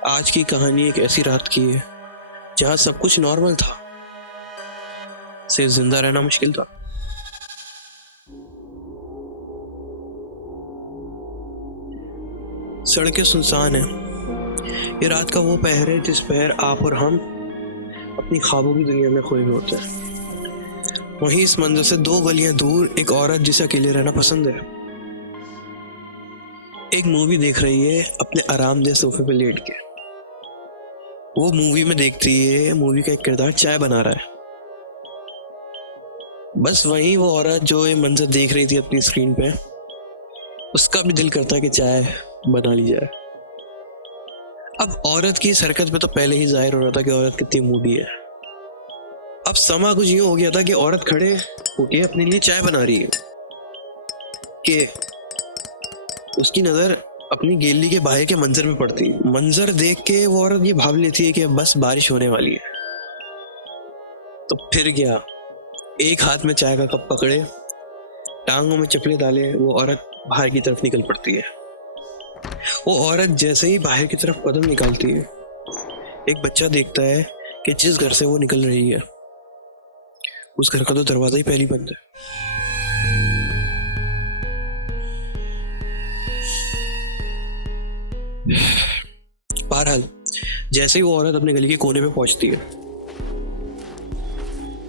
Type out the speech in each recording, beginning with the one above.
आज की कहानी एक ऐसी रात की है जहां सब कुछ नॉर्मल था, सिर्फ जिंदा रहना मुश्किल था। सड़कें सुनसान हैं। ये रात का वो पहर है जिस पहर आप और हम अपनी ख्वाबों की दुनिया में खोए हुए होते हैं। वहीं इस मंजर से 2 गलियां दूर एक औरत जिसे अकेले रहना पसंद है, एक मूवी देख रही है अपने आरामदेह सोफे पे लेट के। वो मूवी में देखती है मूवी का एक किरदार चाय बना रहा है। बस वहीं वो औरत जो ये मंजर देख रही थी अपनी स्क्रीन पे, उसका भी दिल करता है कि चाय बना ली जाए। अब औरत की इस हरकत पे तो पहले ही जाहिर हो रहा था कि औरत कितनी मूडी है। अब समा कुछ यूं हो गया था कि औरत खड़े होके अपने लिए चाय बना रही है कि उसकी नजर अपनी गैलरी के बाहर के मंजर में पड़ती है। मंजर देख के वो औरत ये भाव लेती है कि अब बस बारिश होने वाली है। तो फिर क्या, एक हाथ में चाय का कप पकड़े, टांगों में चप्पलें डाले, वो औरत बाहर की तरफ निकल पड़ती है। वो औरत जैसे ही बाहर की तरफ कदम निकालती है, एक बच्चा देखता है कि जिस घर से वो निकल रही है उस घर का तो दरवाजा ही पहले बंद है। बहरहाल जैसे ही वो औरत अपने गली के कोने पे पहुंचती है,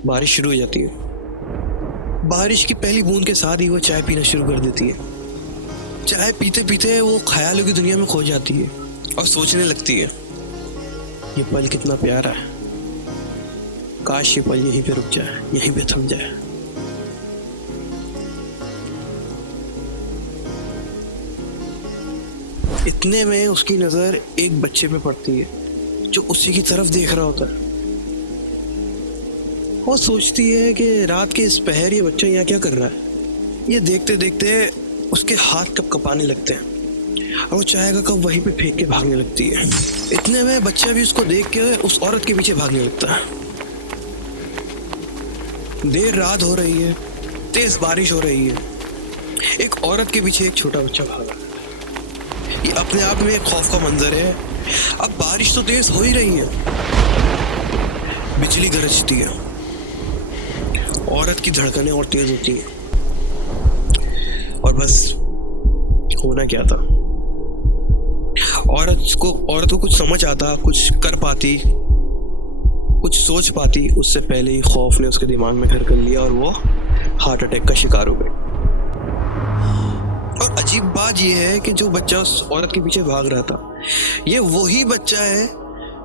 बारिश शुरू हो जाती है। बारिश की पहली बूंद के साथ ही वो चाय पीना शुरू कर देती है। चाय पीते पीते वो ख्यालों की दुनिया में खो जाती है और सोचने लगती है, ये पल कितना प्यारा है, काश ये पल यहीं पे रुक जाए, यहीं पे थम जाए। इतने में उसकी नजर एक बच्चे पे पड़ती है जो उसी की तरफ देख रहा होता है। वो सोचती है कि रात के इस पहर ये बच्चा यहाँ क्या कर रहा है। ये देखते देखते उसके हाथ कब कपाने लगते हैं और वो चाय का कप वहीं पे फेंक के भागने लगती है। इतने में बच्चा भी उसको देख के उस औरत के पीछे भागने लगता है। देर रात हो रही है, तेज बारिश हो रही है, एक औरत के पीछे एक छोटा बच्चा भागा। ये अपने आप में एक खौफ का मंजर है। अब बारिश तो तेज हो ही रही है, बिजली गरजती है, औरत की धड़कनें और तेज होती हैं। और बस होना क्या था, औरत को कुछ समझ आता, कुछ कर पाती, कुछ सोच पाती, उससे पहले ही खौफ ने उसके दिमाग में घर कर लिया और वो हार्ट अटैक का शिकार हो गई। और अजीब बात यह है कि जो बच्चा उस औरत के पीछे भाग रहा था, ये वही बच्चा है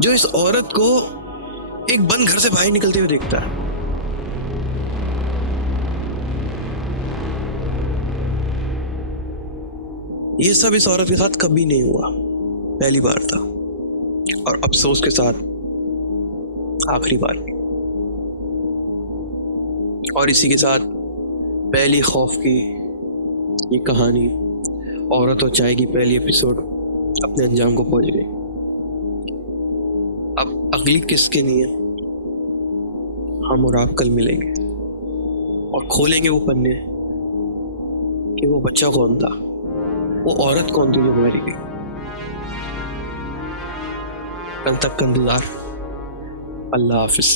जो इस औरत को एक बंद घर से बाहर निकलते हुए देखता है। ये सब इस औरत के साथ कभी नहीं हुआ, पहली बार था, और अफसोस के साथ आखिरी बार भी। और इसी के साथ पहली खौफ की ये कहानी, औरत और चाय की पहली एपिसोड अपने अंजाम को पहुंच गई। अब अगली किस्से नहीं है, हम और आप कल मिलेंगे और खोलेंगे वो पन्ने कि वो बच्चा कौन था, वो औरत कौन थी जो मरी गई। कल तक का इंतजार। अल्लाह हाफिज।